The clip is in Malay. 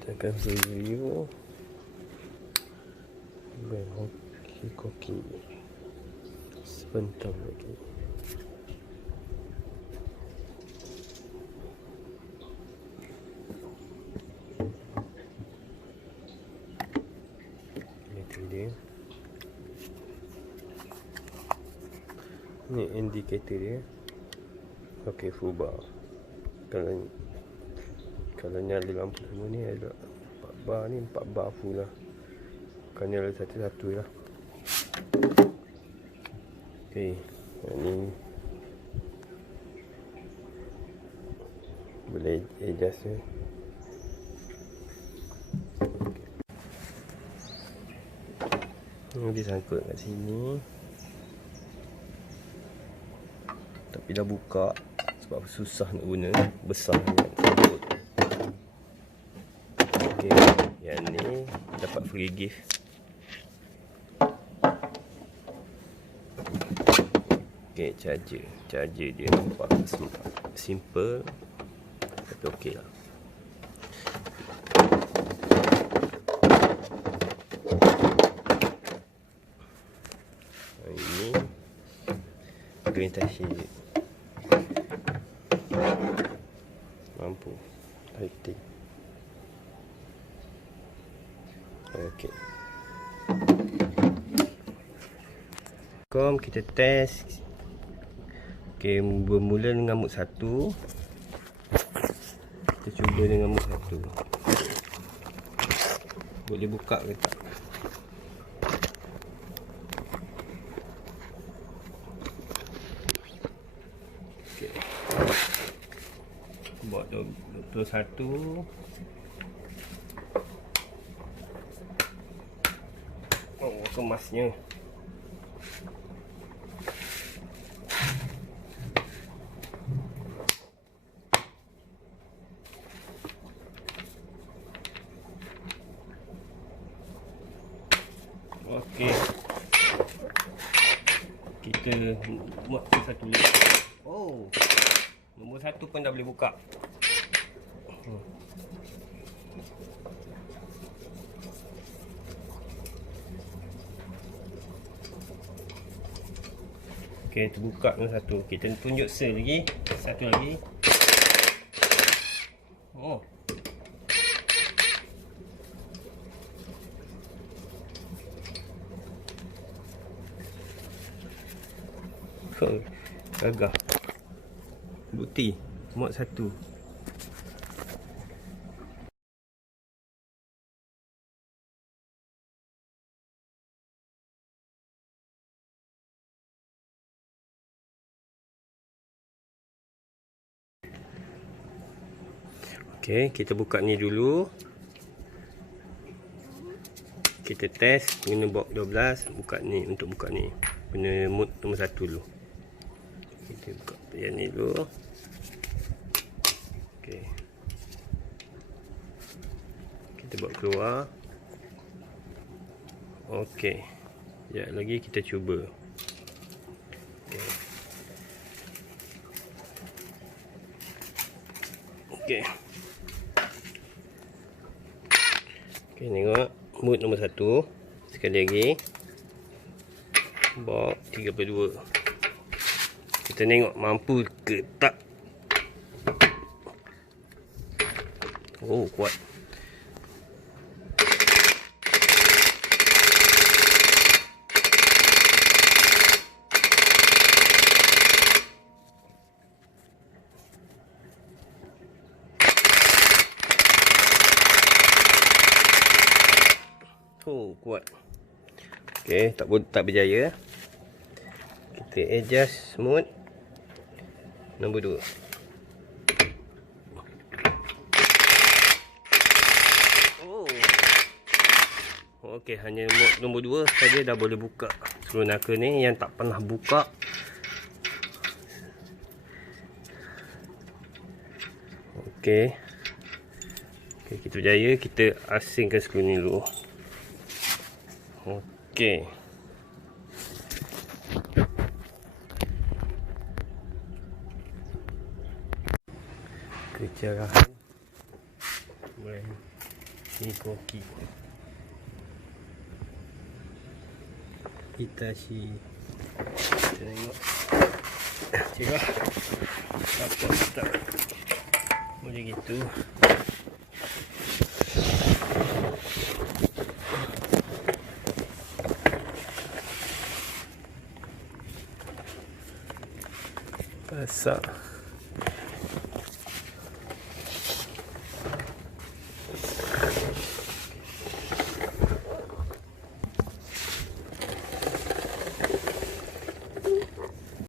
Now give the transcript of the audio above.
Kita akan review brand HIKOKI sebentar lagi. Itu dia. Ni indikator dia. Okey, full bar. Kalau nyala lampu semua ni ada 4 bar ni, 4 bar full lah. Bukan nyala satu-satu lah. Okey, ni boleh adjust ni. Ni disangkut kat sini. Tapi dah buka sebab susah nak guna, besar sangat sangkut. Okey, yang ni dapat free gift. Okey, charger dia nampak simple tapi okey lah. Ini HITACHI lampu lighting. Okey, kita test. Okey, bermula dengan mode 1. Kita cuba dengan mode 1. Boleh buka ke tak? Okey, buat 21. Oh, kemasnya. Okey, kita buat satu lagi. Oh, nombor 1 pun dah boleh buka. Okey, terbuka nombor 1. Kita tunjuk sel lagi. Satu lagi. Oh, gagah. Bukti mod 1. Okey, kita buka ni dulu. Kita test guna box 12. Buka ni, untuk buka ni guna mode nombor 1 dulu. Kita buka yang ni dulu. Okey, kita buat keluar. Okey, sekejap lagi kita cuba. Okey, okey, okey, tengok mode nombor 1. Sekali lagi, box 32. Kita tengok mampu ke tak. Oh, kuat. Oh, kuat. Okey, tak berjaya. Kita adjust mode nombor 2. Oh, okey, hanya mode nombor 2 saja dah boleh buka. Seluruh naka ni yang tak pernah buka. Okey, kita berjaya. Kita asingkan skru ni dulu. Okey, kecerahan HIKOKI, HITACHI. Kita tengok. Cerah. Tak boleh gitu. Pasak.